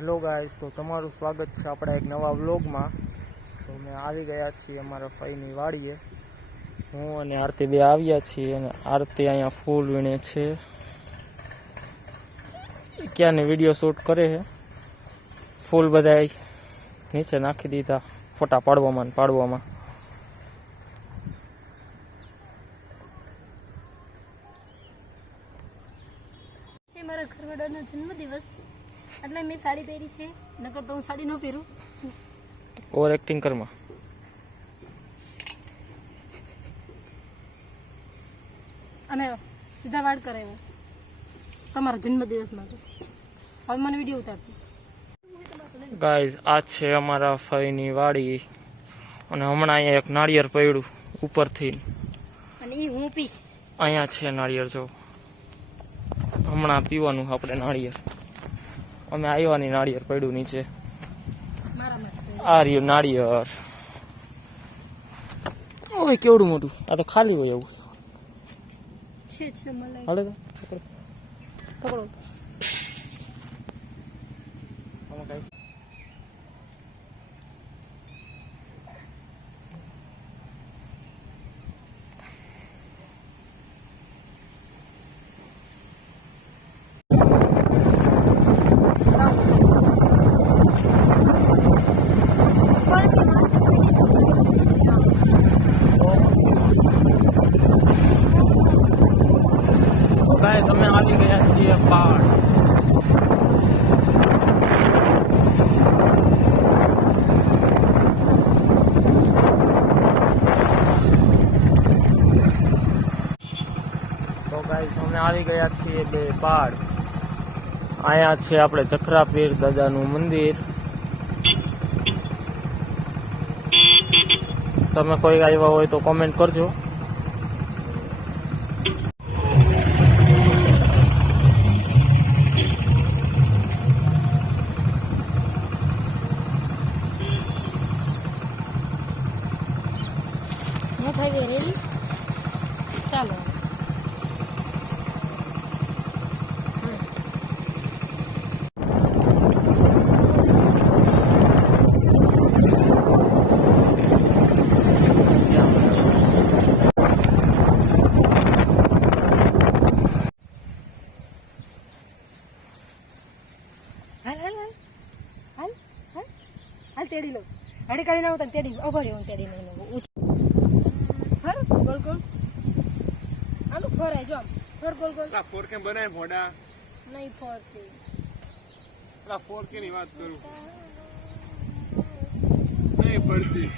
Hello guys, તો તમારું સ્વાગત છે આપણા એક નવા વ્લોગમાં। તો મેં આવી ગયા છીએ અમારા ફઈની વાડીએ। હું અને આરતી બે આવ્યા છીએ અને આરતી અહીંયા ફૂલ વીણે છે, ક્યાંની વિડીયો શૂટ કરે છે। ફૂલ બધા નીચે નાખી દીધા ફોટા પાડવામાં ને પાડવામાં। મારા ઘરવાળાનો જન્મદિવસ એટલે મેં સાડી પહેરી છે, નકર તો હું સાડી ન પહેરું। ઓવર એક્ટિંગ કરમાં અને સીધા વાળ કરાવ્યો તમારા જન્મદિવસમાં। તો હવે મને વિડીયો ઉતારતી ગાઈસ, આ છે અમારા ફઈની વાડી અને હમણાં અહીંયા એક નાળિયેર પડ્યું ઉપરથી અને એ હું પીશ। અહીંયા છે નાળિયેર, જો હમણાં પીવાનું આપણે નાળિયેર। અમે આવ્યાની નાળિયેર પડ્યું નીચે, મારા માટે આ રહ્યું નાળિયેર। ઓય કેવડું મોટું, આ તો ખાલી હોય એવું છે મલાઈ। હાલે તો પકડો ગાઈસ, અમે આવી ગયા છીએ પાડ। તો ગાઈસ, અમે આવી ગયા છીએ બે પાડ। અહીંયા છે આપણે જખરા પીર દાદાનું મંદિર। તમે કોઈ આવ્યા હોય તો કોમેન્ટ કરજો। હું થઈ ગઈ રેડી, ચાલો। હાલ તેડી લો, હડી કાઢી ના તને તેડી ઉભા હું તેડી નહીં ફર ગોલ ગોલ આલુ ફરાય જો ફર ગોલ ગોલ ફોર કેમ બનાય મોડા નહીં ફર છે ફોર કે ની વાત કરું નહીં પડતી